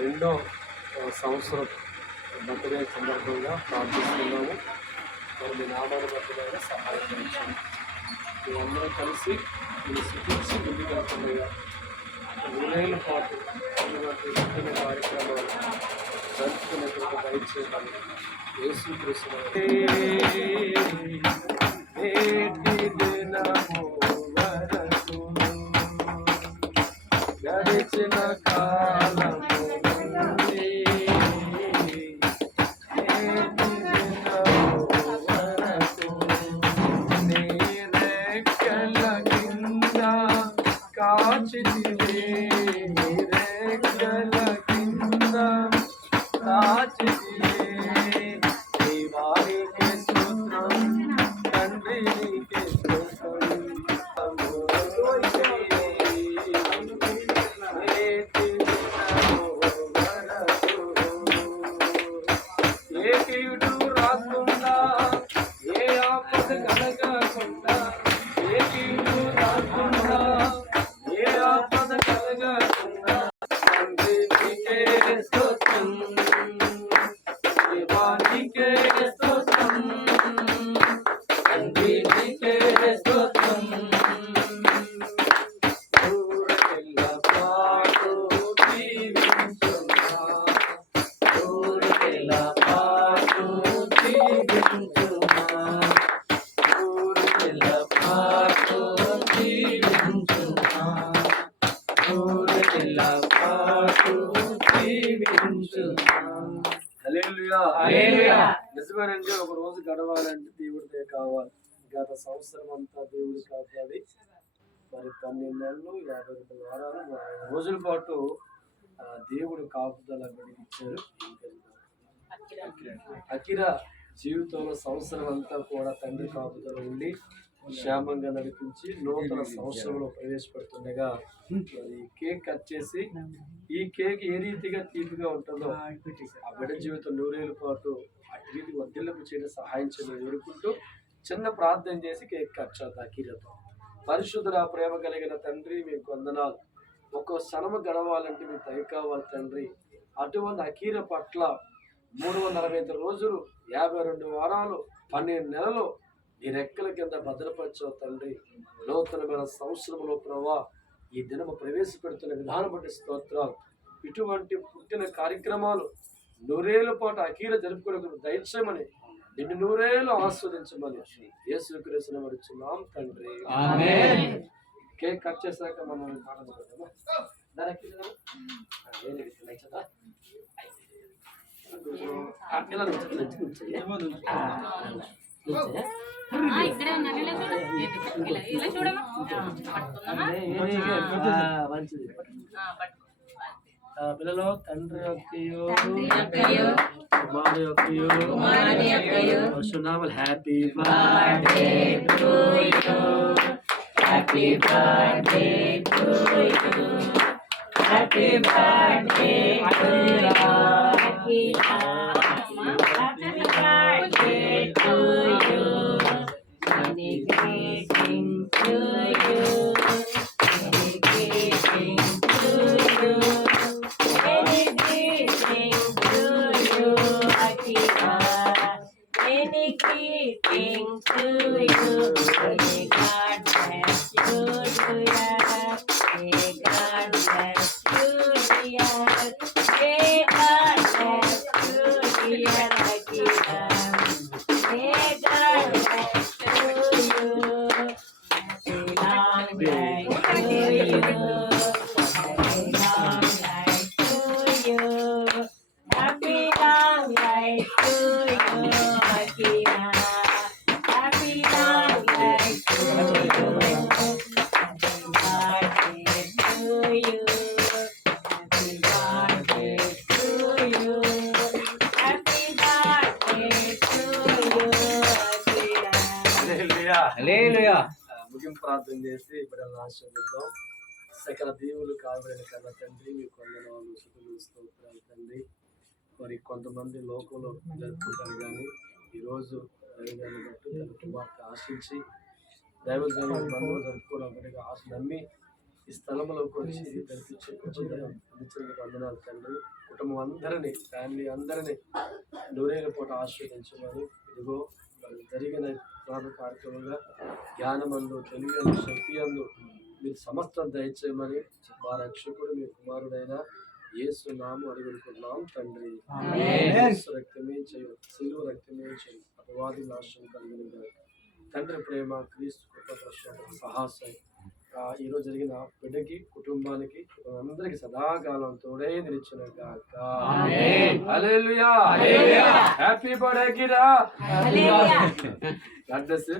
రెండో సంవత్సరం బర్త్డే సందర్భంగా ప్రార్థిస్తున్నాము. మరి మీ నామాన్ని బర్త్డే సహాయం చేయండి. మీరందరూ కలిసి మీరు శుద్ధించి ముందుకు వెళ్తుండగా 2 పాటు ఉన్నటువంటి విభిన్న కార్యక్రమాలు జరుపుకునేటువంటి దయచేయాలి. యేసుక్రీస్తు గడిచిన కాలము కాచితివే రెక్కల కింద కాచితివే దేవానికి స్తోత్రం తండ్రి నీకే స్తోత్రం ఏ కీడు రాకుండా ఏ ఆపద కలగకుండా ఏ కీడు రాకుండా ఏ ఆపద కలగకుండా తండ్రి నీకే స్తోత్రం దేవానికే స్తోత్రం తండ్రి నీకే స్తోత్రం ఊరెల్ల పాటు జీవించుమా ఊరెల్ల పాటు జీవించుమా ఊరెల్ల పాటు జీవించుమా ఊరెల్ల పాటు జీవించుమా. హల్లెలూయా హల్లెలూయా. నిజమేనండి, ఒక రోజు గడవాలంటే దేవుడిదే కావాలి. గత సంవత్సరం అంతా దేవుడు కాపాడి మరి 12 నెలలు 52 వారాలు 30 రోజుల పాటు దేవుడు కాపుదల గడిపించారు. అకిరా జీవితంలో సంవత్సరం అంతా కూడా తండ్రి కాపుదల ఉండి క్షేమంగా నడిపించి నూతన సంవత్సరంలో ప్రవేశపెడుతుండగా మరి కేక్ కట్ చేసి ఈ కేక్ ఏ రీతిగా తీపిగా ఉంటుందో ఆ బిడ్డ జీవితం 100 ఏళ్ళ పాటు అటు రీతి వర్ధిల్లపు చేయడం సహాయం చేయడం వేడుకుంటూ చిన్న ప్రార్థన చేసి కేక్ కట్ చేద్దాం. అకీరతో పరిశుద్ధుల ప్రేమ కలిగిన తండ్రి మీకు వందనాలు. ఒక్కో క్షణము గడవాలంటే మీకు దయ కావాలి తండ్రి. అటువంటి అకీర పట్ల 365 రోజులు 52 వారాలు 12 నెలలు నీ రెక్కల కింద భద్రపరచావు తండ్రి. నూతనమైన సంవత్సరంలో ప్రభా ఈ దినము ప్రవేశపెడుతున్న విధానం బట్టి స్తోత్రాలు. ఇటువంటి పుట్టిన కార్యక్రమాలు 100 ఏళ్ల పాటు అకీర జరుపుకునే దయచేయమని నిన్ను 100 ఏళ్ళు ఆస్వాదించమని యేసుక్రీస్తుని వరుచున్నాం తండ్రి. ఆమేన్. కేక్ కట్ చేశాక మనం మాట్లాడుకుందామా? పిల్లలు తండ్రి యొక్కయో కుమారు యొక్కయో వస్తున్నాము. Happy birthday to you happy birthday to you happy birthday to you happy birthday to you many greetings to you many greetings to you many greetings to you Akira many greetings to you may God bless you dear may God bless you dear may God bless you dear Akira may God bless ముగింపు ప్రార్థన చేసి బిడ్డలను ఆశీర్వదిద్దాం. సకల దేవులు కావలని కన్నా తండ్రి మీకు వందనాలు స్తుతులు స్తోత్రాలు తండ్రి. మరి కొంతమంది లోకంలో జరుపుకుంటారు కానీ ఈరోజు దైవాన్ని బట్టి తన కుమార్తె ఆశించి దైవజనులు బంధువులు జరుపుకోవడం ఒకటిగా ఆశ నమ్మి ఈ స్థలంలోకి వచ్చి వందనాలు తండ్రి. కుటుంబం అందరినీ, ఫ్యామిలీ అందరినీ నూరేళ్ళ పూట ఆశీర్వదించమని, ఇదిగో మరి జరిగిన ప్రాణ కార్యక్రమంగా జ్ఞానమందు, తెలివి, శక్తి అందు మీరు సమస్తం దయచేయమని మా రక్షకుడు మీ కుమారుడైన యేసు నామమున అడుగుతున్నాం తండ్రి. యేసు రక్తమే చేయు, సిలువ రక్తమే చేయు, అపవాది నాశనం కలిగిన తండ్రి ప్రేమ, క్రీస్తు కృప, ప్రశాంతత, సాహసం ఈరోజు జరిగిన బిడ్డకి, కుటుంబానికి, అందరికి సదాకాలం తోడే నిలిచిన గాక. హల్లెలూయా. హ్యాపీ బర్త్డే కిరా. God bless.